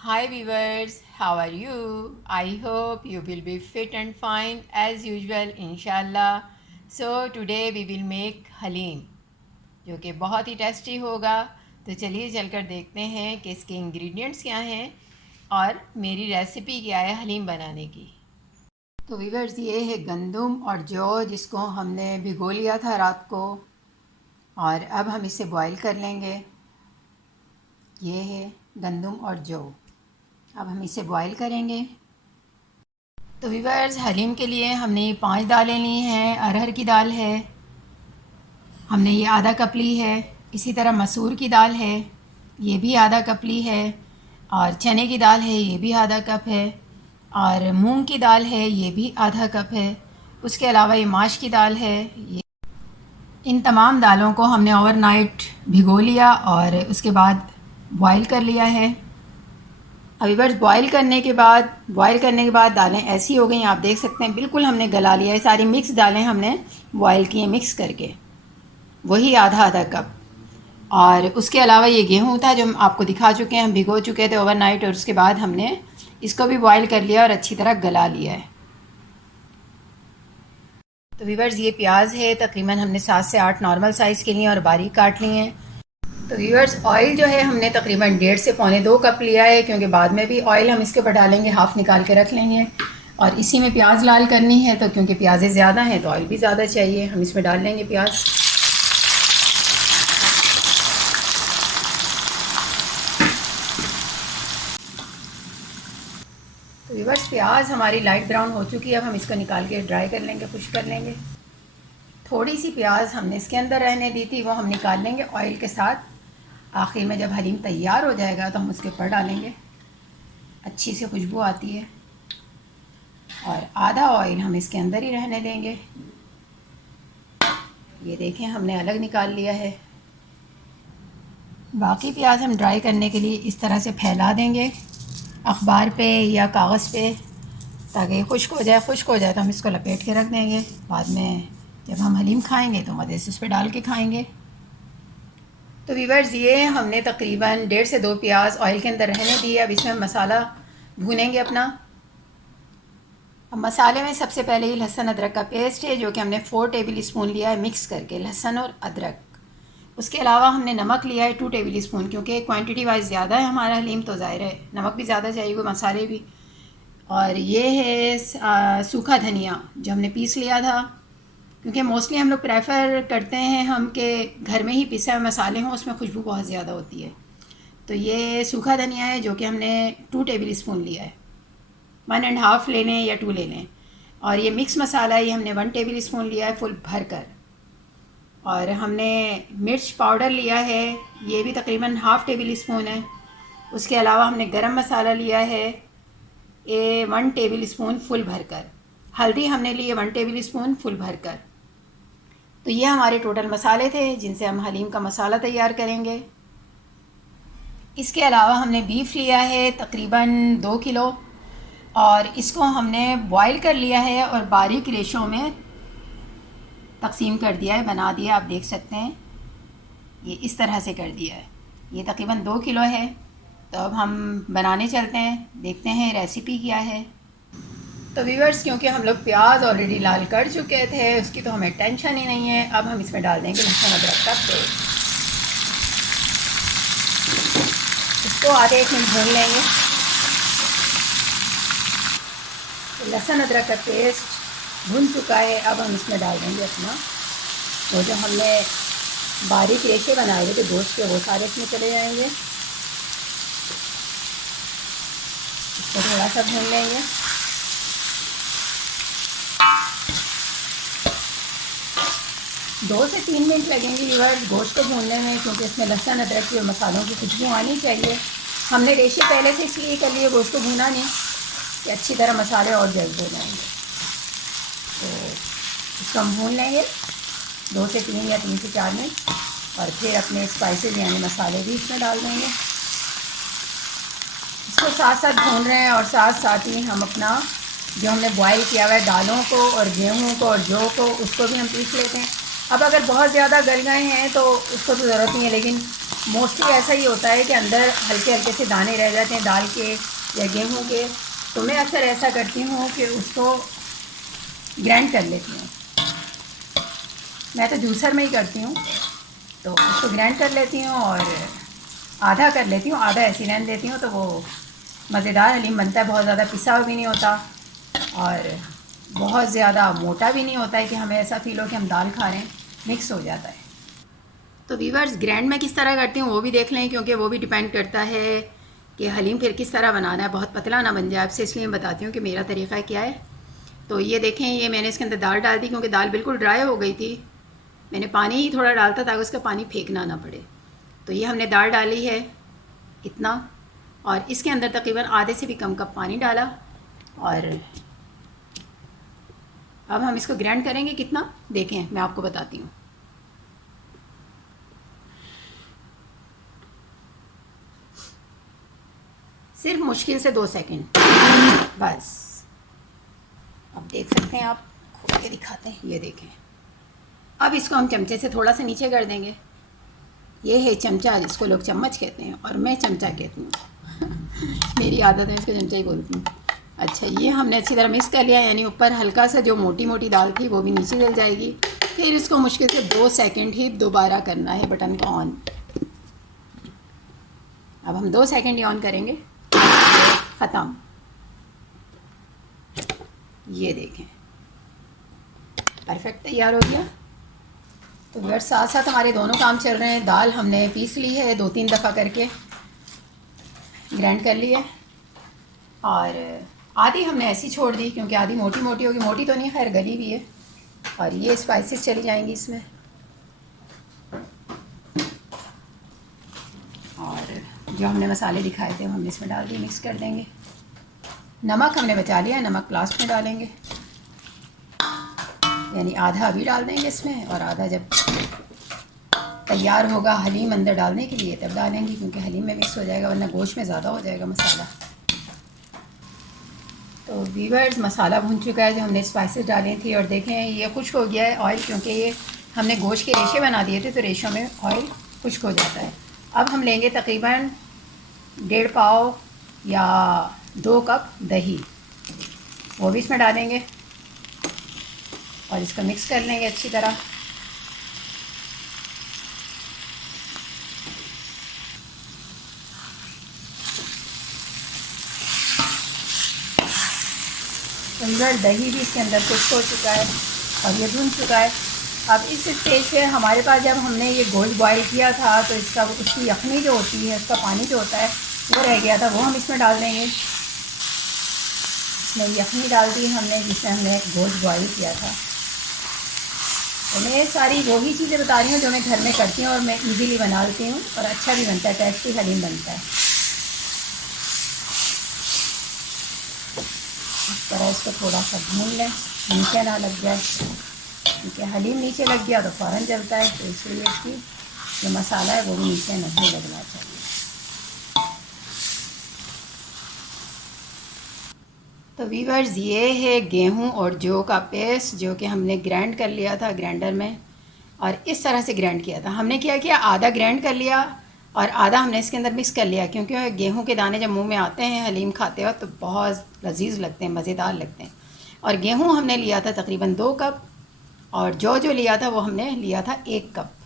Hi viewers, how are you? I hope you will be fit and fine as usual inshallah. So today we will make haleem जो कि बहुत ही tasty होगा। तो चलिए चलकर देखते हैं कि इसके इंग्रेडिएंट्स क्या हैं और मेरी रेसिपी क्या है हलीम बनाने की। तो व्यूअर्स ये है गंदम और जौ जिसको हमने भिगो लिया था रात को और अब हम इसे बॉईल कर लेंगे। ये है गंदम और जौ, अब हम इसे बॉईल करेंगे। तो व्यूअर्स हलीम के लिए हमने ये 5 दालें ली हैं। अरहर की दाल है, हमने ये आधा कप ली है। इसी तरह मसूर की दाल है, ये भी आधा कप ली है। और चने की दाल है, ये भी आधा कप है। और मूंग की दाल है, ये भी आधा कप है। उसके अलावा ये माश की दाल है। ये इन तमाम दालों को हमने ओवरनाइट भिगो लिया और उसके बाद बॉईल कर लिया है। अभी बस बॉईल करने के बाद दालें ऐसी हो गई, आप देख सकते हैं बिल्कुल हमने गला लिया है। सारी मिक्स दालें हमने बॉईल की हैं मिक्स करके, वही आधा आधा कप। और उसके अलावा ये गेहूं था जो हम आपको दिखा चुके हैं, हम भिगो चुके थे ओवरनाइट और उसके बाद हमने इसको भी बॉईल कर लिया और अच्छी तरह गला लिया है। तो वीवर्स ये प्याज है, तकरीबन हमने 7 से 8 नॉर्मल साइज़ के लिए और बारीक काट लिए हैं। तो व्यूअर्स ऑयल जो है हमने तकरीबन 1.5 से पौने 2 कप लिया है, क्योंकि बाद में भी ऑयल हम इसके ऊपर डालेंगे, हाफ़ निकाल के रख लेंगे। और इसी में प्याज लाल करनी है, तो क्योंकि प्याज़ें ज़्यादा हैं तो ऑयल भी ज़्यादा चाहिए। हम इसमें डाल लेंगे प्याज। तो व्यूअर्स प्याज हमारी लाइट ब्राउन हो चुकी है, अब हम इसको निकाल के ड्राई कर लेंगे, खुश कर लेंगे। थोड़ी सी प्याज हमने इसके अंदर रहने दी थी, वो हम निकाल लेंगे ऑयल के साथ। आखिर में जब हलीम तैयार हो जाएगा तो हम उसके ऊपर डालेंगे, अच्छी सी खुशबू आती है। और आधा ऑयल हम इसके अंदर ही रहने देंगे। ये देखें हमने अलग निकाल लिया है। बाकी प्याज हम ड्राई करने के लिए इस तरह से फैला देंगे अखबार पे या कागज़ पे, ताकि खुश्क हो जाए। खुश्क हो जाए तो हम इसको लपेट के रख देंगे। बाद में जब हम हलीम खाएंगे तो मज़े से उस पर डाल के खाएंगे। तो वीवर्स ये हमने तकरीबन 1.5 से 2 प्याज ऑयल के अंदर रहने दिए। अब इसमें मसाला भूनेंगे अपना। अब मसाले में सबसे पहले ये लहसुन अदरक का पेस्ट है, जो कि हमने 4 टेबल स्पून लिया है मिक्स करके, लहसुन और अदरक। उसके अलावा हमने नमक लिया है 2 टेबल स्पून, क्योंकि क्वांटिटी वाइज ज़्यादा है हमारा हलीम, तो ज़ाहिर है नमक भी ज़्यादा चाहिए, मसाले भी। और ये है सूखा धनिया जो हमने पीस लिया था, क्योंकि मोस्टली हम लोग प्रेफर करते हैं हम कि घर में ही पिसे हुए मसाले हों, उसमें खुशबू बहुत ज़्यादा होती है। तो ये सूखा धनिया है जो कि हमने 2 टेबल स्पून लिया है, 1.5 ले लें या 2 ले लें। और ये मिक्स मसाला है, ये हमने 1 टेबल स्पून लिया है फुल भर कर। और हमने मिर्च पाउडर लिया है, ये भी तकरीबन हाफ़ टेबल स्पून है। उसके अलावा हमने गरम मसाला लिया है, ये 1 टेबल स्पून फुल भर कर। हल्दी हमने ली है 1 टेबल स्पून फुल भर कर। तो ये हमारे टोटल मसाले थे जिनसे हम हलीम का मसाला तैयार करेंगे। इसके अलावा हमने बीफ लिया है तकरीबन 2 किलो, और इसको हमने बॉईल कर लिया है और बारीक रेशों में तकसीम कर दिया है, बना दिया। आप देख सकते हैं ये इस तरह से कर दिया है। ये तकरीबन 2 किलो है। तो अब हम बनाने चलते हैं, देखते हैं रेसिपी क्या है। तो व्यूअर्स क्योंकि हम लोग प्याज ऑलरेडी लाल कर चुके थे, उसकी तो हमें टेंशन ही नहीं है। अब हम इसमें डाल देंगे लहसुन अदरक का पेस्ट, इसको आधे 1 मिनट भून लेंगे। तो लहसुन अदरक का पेस्ट भुन चुका है, अब हम इसमें डाल देंगे अपना वो जो हमने बारीक रेशे बनाए हुए थे गोश्त के, वो सारे इसमें चले जाएंगे। इसको थोड़ा सा भून लेंगे। दो से 3 मिनट लगेंगे व्यूअर्स गोश्त को भूनने में, क्योंकि इसमें लहसुन अदरक की और मसालों की खुशबू आनी चाहिए। हमने रेशे पहले से इसलिए कर लिए, गोश्त को भूना नहीं कि अच्छी तरह मसाले और जल्द हो जाएंगे। तो इसको हम भून लेंगे 2 से 3 या 3 से 4 मिनट, और फिर अपने स्पाइसेस यानी मसाले भी इसमें डाल देंगे। इसको साथ साथ भून रहे हैं और साथ साथ ही हम अपना जो हमने बॉईल किया हुआ है दालों को और गेहूं को और जौ को, उसको भी हम पीस लेते हैं। अब अगर बहुत ज़्यादा गल गए हैं तो उसको तो ज़रूरत नहीं है, लेकिन मोस्टली ऐसा ही होता है कि अंदर हल्के हल्के से दाने रह जाते हैं दाल के या गेहूं के। तो मैं अक्सर ऐसा करती हूँ कि उसको ग्राइंड कर लेती हूँ। मैं तो जूसर में ही करती हूँ। तो उसको ग्राइंड कर लेती हूँ और आधा कर लेती हूँ, आधा ऐसी रहने देती हूँ, तो वो मज़ेदार हलीम बनता है। बहुत ज़्यादा पिसा भी नहीं होता और बहुत ज़्यादा मोटा भी नहीं होता है कि हमें ऐसा फ़ील हो कि हम दाल खा रहे हैं, मिक्स हो जाता है। तो वीवर्स, ग्रैंड मैं किस तरह करती हूँ वो भी देख लें, क्योंकि वो भी डिपेंड करता है कि हलीम फिर किस तरह बनाना है, बहुत पतला ना बन जाए आपसे, इसलिए मैं बताती हूँ कि मेरा तरीक़ा क्या है। तो ये देखें, ये मैंने इसके अंदर दाल डाल दी क्योंकि दाल बिल्कुल ड्राई हो गई थी। मैंने पानी ही थोड़ा डालता ताकि उसका पानी फेंकना ना पड़े। तो ये हमने दाल डाली है इतना, और इसके अंदर तकरीबन आधे से भी कम कप पानी डाला। और अब हम इसको ग्राइंड करेंगे कितना, देखें मैं आपको बताती हूँ। सिर्फ मुश्किल से 2 सेकंड बस। अब देख सकते हैं, आप खोल के दिखाते हैं, ये देखें। अब इसको हम चमचे से थोड़ा सा नीचे कर देंगे। ये है चमचा, जिसको लोग चम्मच कहते हैं और मैं चमचा कहती हूँ। मेरी आदत है इसको चमचा ही बोलती हूँ। अच्छा, ये हमने अच्छी तरह मिक्स कर लिया, यानी ऊपर हल्का सा जो मोटी मोटी दाल थी वो भी नीचे जल जाएगी। फिर इसको मुश्किल से 2 सेकंड ही दोबारा करना है बटन को ऑन। अब हम 2 सेकंड ही ऑन करेंगे, ख़त्म। ये देखें, परफेक्ट तैयार हो गया। तो व्यूअर्स, साथ साथ हमारे दोनों काम चल रहे हैं। दाल हमने पीस ली है 2-3 दफ़ा करके, ग्राइंड कर ली है, और आधी हमने ऐसी छोड़ दी क्योंकि आधी मोटी मोटी होगी, मोटी तो नहीं, खैर गली भी है। और ये स्पाइसेस चली जाएंगी इसमें, और जो हमने मसाले दिखाए थे वो हमने इसमें डाल दिए, मिक्स कर देंगे। नमक हमने बचा लिया, नमक लास्ट में डालेंगे, यानी आधा अभी डाल देंगे इसमें और आधा जब तैयार होगा हलीम अंदर डालने के लिए तब डालेंगे, क्योंकि हलीम में मिक्स हो जाएगा, वरना गोश्त में ज़्यादा हो जाएगा मसाला। तो वीवर्स, मसाला भून चुका है जो हमने स्पाइसेस डाली थी, और देखें ये खुश्क हो गया है ऑयल, क्योंकि ये हमने गोश्त के रेशे बना दिए थे तो रेशों में ऑयल खुश्क हो जाता है। अब हम लेंगे तकरीबन 1.5 पाव या 2 कप दही, वो भी इसमें डालेंगे और इसको मिक्स कर लेंगे अच्छी तरह। तो इधर दही भी इसके अंदर खुश्क हो चुका है और ये भुन चुका है। अब इस स्टेज पे हमारे पास, जब हमने ये गोश्त बॉईल किया था तो इसका उसकी यखनी जो होती है, उसका पानी जो होता है वो रह गया था, वो हम इसमें डाल देंगे। इसमें यखनी डाल दी हमने जिसमें हमने गोश्त बॉईल किया था। तो मैं सारी वही चीज़ें बता रही हूँ जो मैं घर में करती हूँ और मैं इजीली बना लेती हूँ, और अच्छा भी बनता है, टेस्टी हलीम बनता है। इस तरह इसको थोड़ा सा भून लें, नीचे ना लग जाए, क्योंकि हलीम नीचे लग गया तो फ़ौरन जलता है, तो इसलिए इसकी जो मसाला है वो भी नीचे नहीं लगना चाहिए। तो वीवर्स, ये है गेहूं और जौ का पेस्ट जो कि हमने ग्राइंड कर लिया था ग्राइंडर में, और इस तरह से ग्राइंड किया था। हमने क्या किया, आधा ग्राइंड कर लिया और आधा हमने इसके अंदर मिक्स कर लिया, क्योंकि गेहूं के दाने जब मुंह में आते हैं हलीम खाते वक्त तो बहुत लजीज लगते हैं, मज़ेदार लगते हैं। और गेहूं हमने लिया था तकरीबन 2 कप, और जो लिया था वो हमने लिया था 1 कप।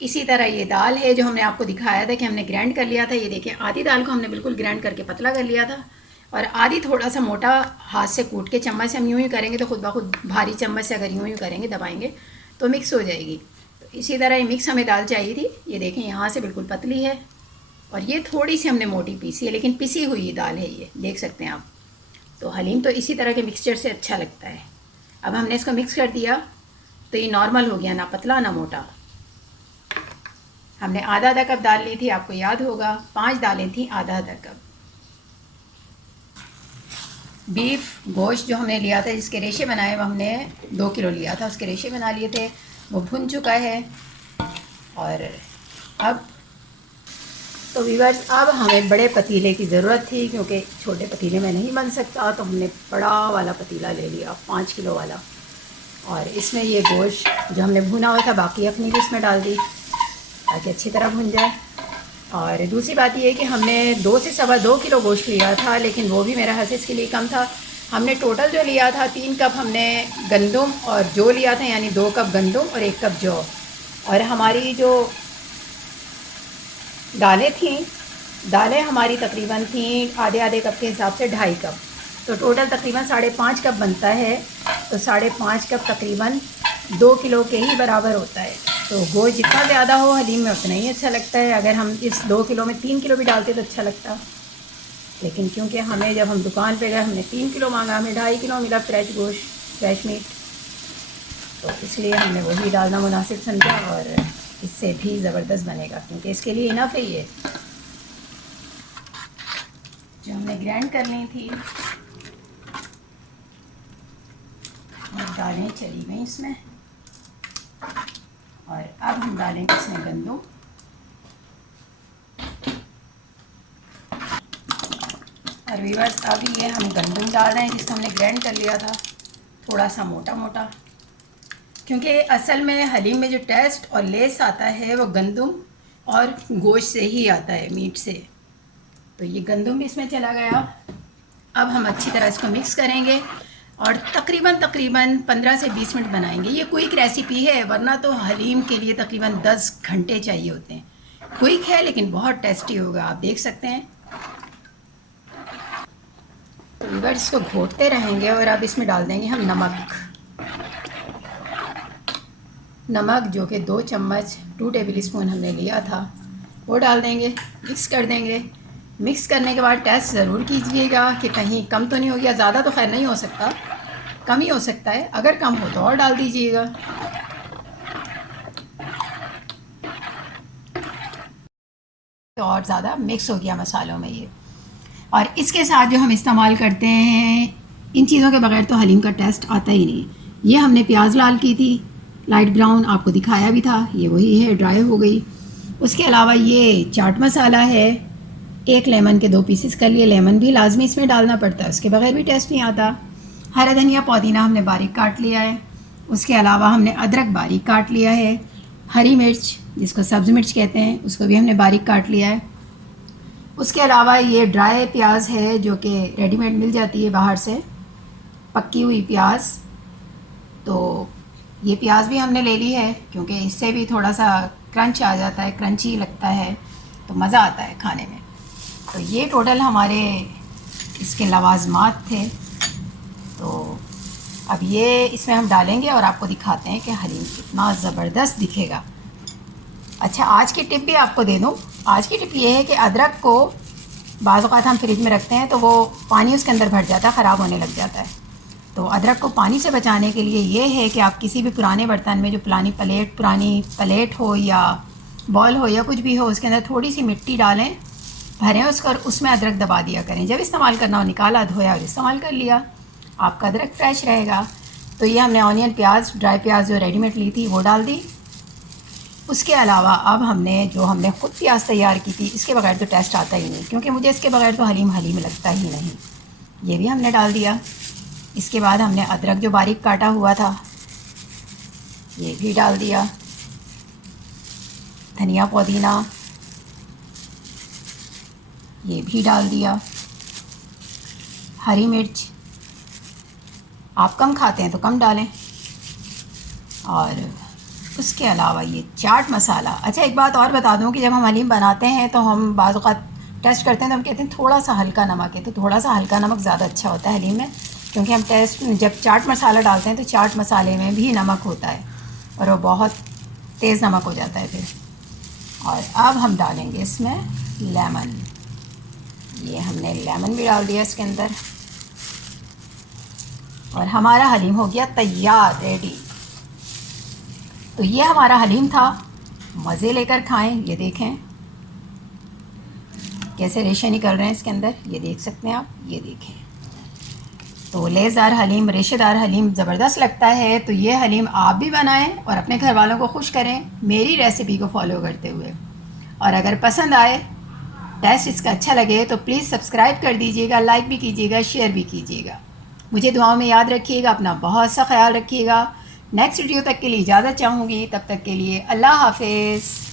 इसी तरह ये दाल है जो हमने आपको दिखाया था कि हमने ग्राइंड कर लिया था। ये देखिए, आधी दाल को हमने बिल्कुल ग्राइंड करके पतला कर लिया था, और आधी थोड़ा सा मोटा हाथ से कूट के, चम्मच से हम यूँ ही करेंगे तो खुद ब खुद, भारी चम्मच से अगर यूँ ही करेंगे दबाएंगे तो मिक्स हो जाएगी। तो इसी तरह ये मिक्स हमें दाल चाहिए थी। ये देखें, यहाँ से बिल्कुल पतली है और ये थोड़ी सी हमने मोटी पीसी है, लेकिन पिसी हुई दाल है, ये देख सकते हैं आप। तो हलीम तो इसी तरह के मिक्सचर से अच्छा लगता है। अब हमने इसको मिक्स कर दिया तो ये नॉर्मल हो गया, ना पतला ना मोटा। हमने आधा आधा कप दाल ली थी, आपको याद होगा 5 दालें थी, आधा आधा कप। बीफ गोश्त जो हमने लिया था, जिसके रेशे बनाए, वो हमने 2 किलो लिया था, उसके रेशे बना लिए थे, वो भुन चुका है। और अब तो व्यूअर्स, अब हमें बड़े पतीले की ज़रूरत थी, क्योंकि छोटे पतीले में नहीं बन सकता, तो हमने बड़ा वाला पतीला ले लिया, 5 किलो वाला। और इसमें ये गोश्त जो हमने भुना हुआ था बाकी अपनी भी इसमें डाल दी ताकि अच्छी तरह भुन जाए। और दूसरी बात ये है कि हमने 2 से सवा 2 किलो गोश्त लिया था, लेकिन वो भी मेरा हसीस के लिए कम था। हमने टोटल जो लिया था 3 कप हमने गंदम और जौ लिया था, यानी 2 कप गंदम और 1 कप जौ। और हमारी जो दालें थीं, दालें हमारी तकरीबन थीं आधे आधे कप के हिसाब से 2.5 कप, तो टोटल तकरीबन 5.5 कप बनता है। तो 5.5 कप तकरीबन 2 किलो के ही बराबर होता है। तो गोश्त जितना ज़्यादा हो हलीम में उतना ही अच्छा लगता है। अगर हम इस 2 किलो में 3 किलो भी डालते तो अच्छा लगता, लेकिन क्योंकि हमें जब हम दुकान पे गए हमने 3 किलो मांगा, हमें 2.5 किलो मिला फ्रेश गोश्त, फ्रेश मीट, तो इसलिए हमने वही डालना मुनासिब समझा। और इससे भी ज़बरदस्त बनेगा क्योंकि इसके लिए इनफ है ये जो हमने ग्राइंड कर ली थी। और दालें चली गई इसमें, और अब हम डालेंगे इसमें गंदम। और व्यूअर्स अब ये हम गंदम डाल रहे हैं जिसको हमने ग्राइंड कर लिया था, थोड़ा सा मोटा मोटा, क्योंकि असल में हलीम में जो टेस्ट और लेस आता है वो गंदम और गोश्त से ही आता है, मीट से। तो ये गंदम भी इसमें चला गया। अब हम अच्छी तरह इसको मिक्स करेंगे और तकरीबन 15 से 20 मिनट बनाएंगे। ये क्विक रेसिपी है, वरना तो हलीम के लिए तकरीबन 10 घंटे चाहिए होते हैं। क्विक है लेकिन बहुत टेस्टी होगा, आप देख सकते हैं। तो व्यूअर्स इसको घोटते रहेंगे। और अब इसमें डाल देंगे हम नमक जो कि 2 चम्मच 2 टेबल स्पून हमने लिया था वो डाल देंगे, मिक्स कर देंगे। मिक्स करने के बाद टेस्ट ज़रूर कीजिएगा कि कहीं कम तो नहीं हो गया। ज़्यादा तो खैर नहीं हो सकता, कम ही हो सकता है, अगर कम हो तो और डाल दीजिएगा। तो और ज़्यादा मिक्स हो गया मसालों में ये। और इसके साथ जो हम इस्तेमाल करते हैं, इन चीज़ों के बगैर तो हलीम का टेस्ट आता ही नहीं। ये हमने प्याज लाल की थी, लाइट ब्राउन, आपको दिखाया भी था, ये वही है, ड्राई हो गई। उसके अलावा ये चाट मसाला है, 1 लेमन के 2 पीसेस कर लिए। लेमन भी लाजमी इसमें डालना पड़ता है, उसके बगैर भी टेस्ट नहीं आता। हरा धनिया पुदीना हमने बारीक काट लिया है। उसके अलावा हमने अदरक बारीक काट लिया है। हरी मिर्च जिसको सब्ज़ मिर्च कहते हैं उसको भी हमने बारीक काट लिया है। उसके अलावा ये ड्राई प्याज है जो कि रेडीमेड मिल जाती है बाहर से, पक्की हुई प्याज। तो ये प्याज भी हमने ले ली है क्योंकि इससे भी थोड़ा सा क्रंच आ जाता है, क्रंची लगता है, तो मज़ा आता है खाने में। तो ये टोटल हमारे इसके लवाजमात थे। तो अब ये इसमें हम डालेंगे और आपको दिखाते हैं कि हलीम कितना ज़बरदस्त दिखेगा। अच्छा, आज की टिप भी आपको दे दूँ। आज की टिप ये है कि अदरक को बाज़ औक़ात हम फ्रिज में रखते हैं तो वो पानी उसके अंदर भर जाता है, ख़राब होने लग जाता है। तो अदरक को पानी से बचाने के लिए ये है कि आप किसी भी पुराने बर्तन में, जो पुरानी प्लेट हो या बॉल हो या कुछ भी हो, उसके अंदर थोड़ी सी मिट्टी डालें, भरें उसको और उसमें अदरक दबा दिया करें। जब इस्तेमाल करना हो निकाला, धोया और इस्तेमाल कर लिया, आपका अदरक फ्रेश रहेगा। तो ये हमने ऑनियन प्याज, ड्राई प्याज जो रेडीमेड ली थी वो डाल दी। उसके अलावा अब हमने ख़ुद प्याज तैयार की थी, इसके बगैर तो टेस्ट आता ही नहीं, क्योंकि मुझे इसके बगैर तो हलीम लगता ही नहीं। ये भी हमने डाल दिया। इसके बाद हमने अदरक जो बारीक काटा हुआ था ये भी डाल दिया। धनिया पुदीना ये भी डाल दिया। हरी मिर्च आप कम खाते हैं तो कम डालें। और उसके अलावा ये चाट मसाला। अच्छा, एक बात और बता दूं कि जब हम हलीम बनाते हैं तो हम बाज़ औक़ात टेस्ट करते हैं तो हम कहते हैं थोड़ा सा हल्का नमक है, तो थोड़ा सा हल्का नमक ज़्यादा अच्छा होता है हलीम में, क्योंकि हम जब चाट मसाला डालते हैं तो चाट मसाले में भी नमक होता है और वो बहुत तेज़ नमक हो जाता है फिर। और अब हम डालेंगे इसमें लेमन। ये हमने लेमन भी डाल दिया इसके अंदर और हमारा हलीम हो गया तैयार, रेडी। तो ये हमारा हलीम था, मज़े लेकर खाएं। ये देखें कैसे रेशे निकल रहे हैं इसके अंदर, ये देख सकते हैं आप, ये देखें। तो लेज़दार हलीम, रेशेदार हलीम ज़बरदस्त लगता है। तो ये हलीम आप भी बनाएं और अपने घर वालों को खुश करें मेरी रेसिपी को फॉलो करते हुए। और अगर पसंद आए, टेस्ट इसका अच्छा लगे तो प्लीज़ सब्सक्राइब कर दीजिएगा, लाइक भी कीजिएगा, शेयर भी कीजिएगा। मुझे दुआओं में याद रखिएगा, अपना बहुत सा ख्याल रखिएगा। नेक्स्ट वीडियो तक के लिए इजाज़त चाहूँगी, तब तक के लिए अल्लाह हाफिज़।